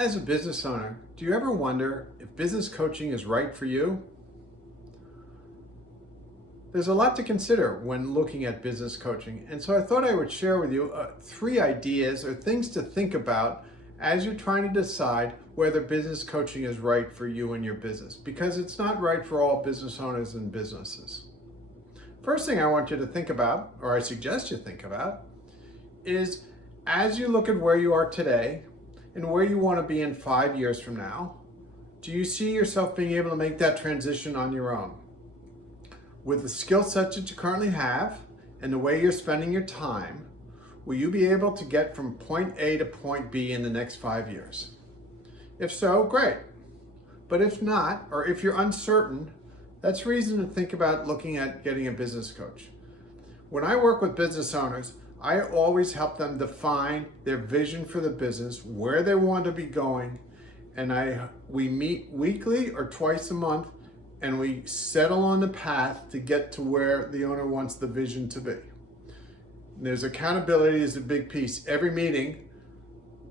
As a business owner, do you ever wonder if business coaching is right for you? There's a lot to consider when looking at business coaching, and so I thought I would share with you 3 ideas or things to think about as you're trying to decide whether business coaching is right for you and your business, because it's not right for all business owners and businesses. First thing I want you to think about, or I suggest you think about, is as you look at where you are today and where you want to be in 5 years from now, do you see yourself being able to make that transition on your own? With the skill set that you currently have and the way you're spending your time, will you be able to get from point A to point B in the next 5 years? If so, great. But if not, or if you're uncertain, that's reason to think about looking at getting a business coach. When I work with business owners, I always help them define their vision for the business, where they want to be going, and we meet weekly or twice a month, and we settle on the path to get to where the owner wants the vision to be. There's accountability is a big piece. Every meeting,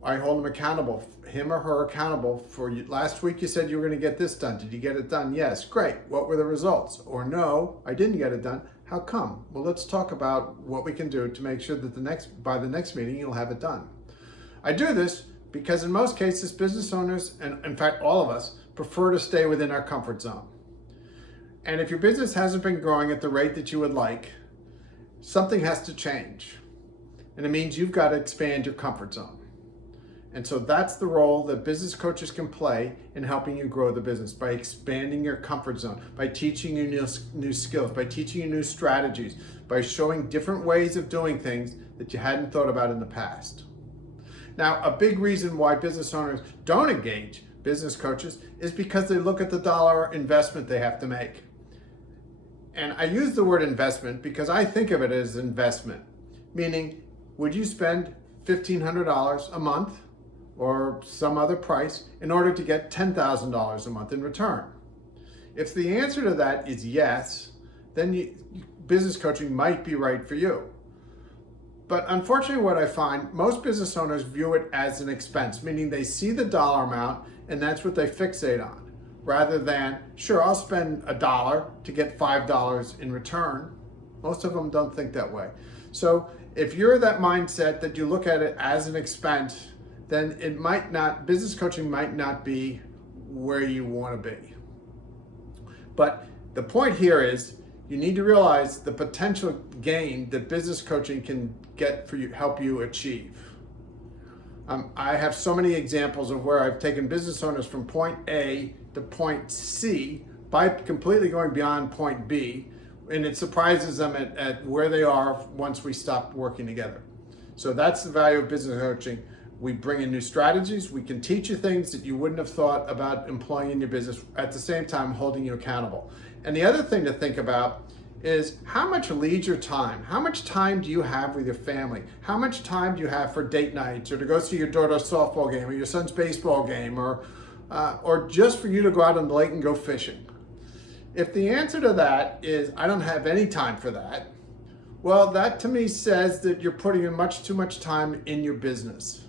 I hold them accountable, him or her accountable for last week you said you were going to get this done. Did you get it done? Yes. Great. What were the results? Or no, I didn't get it done. How come? Well, let's talk about what we can do to make sure that by the next meeting you'll have it done. I do this because in most cases business owners, and in fact all of us, prefer to stay within our comfort zone. And if your business hasn't been growing at the rate that you would like, something has to change. And it means you've got to expand your comfort zone. And so that's the role that business coaches can play in helping you grow the business, by expanding your comfort zone, by teaching you new skills, by teaching you new strategies, by showing different ways of doing things that you hadn't thought about in the past. Now, a big reason why business owners don't engage business coaches is because they look at the dollar investment they have to make. And I use the word investment because I think of it as investment, meaning would you spend $1,500 a month or some other price in order to get $10,000 a month in return? If the answer to that is yes, then business coaching might be right for you. But unfortunately, what I find, most business owners view it as an expense, meaning they see the dollar amount and that's what they fixate on, rather than, sure, I'll spend $1 to get $5 in return. Most of them don't think that way. So if you're that mindset that you look at it as an expense, then business coaching might not be where you want to be. But the point here is you need to realize the potential gain that business coaching can get for you, help you achieve. I have so many examples of where I've taken business owners from point A to point C by completely going beyond point B, and it surprises them at where they are once we stop working together. So that's the value of business coaching. We bring in new strategies. We can teach you things that you wouldn't have thought about employing in your business, at the same time holding you accountable. And the other thing to think about is how much leisure time, how much time do you have with your family? How much time do you have for date nights, or to go see your daughter's softball game or your son's baseball game, or just for you to go out on the lake and go fishing? If the answer to that is, I don't have any time for that, well, that to me says that you're putting in much too much time in your business.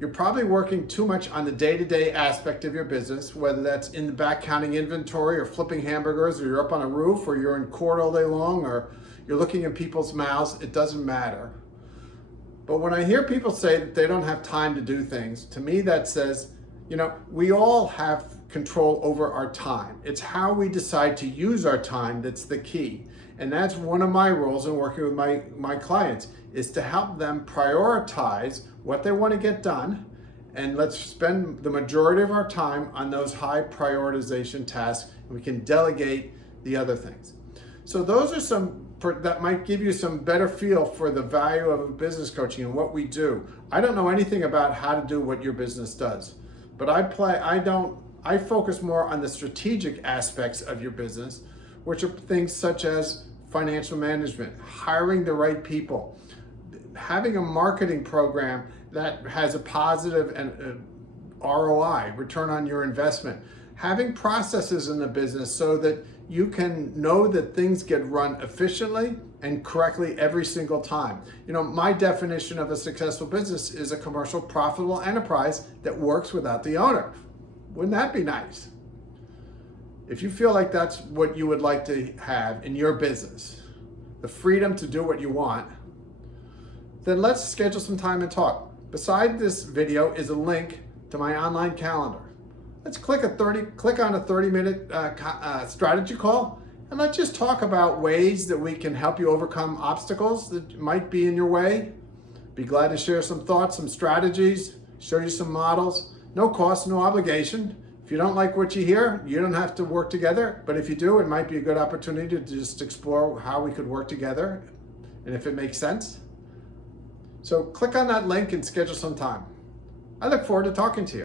You're probably working too much on the day-to-day aspect of your business, whether that's in the back counting inventory or flipping hamburgers, or you're up on a roof, or you're in court all day long, or you're looking in people's mouths. It doesn't matter. But when I hear people say that they don't have time to do things, to me that says, we all have control over our time. It's how we decide to use our time that's the key. And that's one of my roles in working with my clients, is to help them prioritize what they want to get done, and let's spend the majority of our time on those high prioritization tasks, and we can delegate the other things. So those are some that might give you some better feel for the value of a business coaching and what we do. I don't know anything about how to do what your business does, but I focus more on the strategic aspects of your business, which are things such as financial management, hiring the right people, having a marketing program that has a positive and ROI, return on your investment, having processes in the business so that you can know that things get run efficiently and correctly every single time. My definition of a successful business is a commercial profitable enterprise that works without the owner. Wouldn't that be nice? If you feel like that's what you would like to have in your business, the freedom to do what you want, then let's schedule some time and talk. Beside this video is a link to my online calendar. Let's click on a 30-minute strategy call, and let's just talk about ways that we can help you overcome obstacles that might be in your way. Be glad to share some thoughts, some strategies, show you some models. No cost, no obligation. If you don't like what you hear, you don't have to work together, but if you do, it might be a good opportunity to just explore how we could work together and if it makes sense. So click on that link and schedule some time. I look forward to talking to you.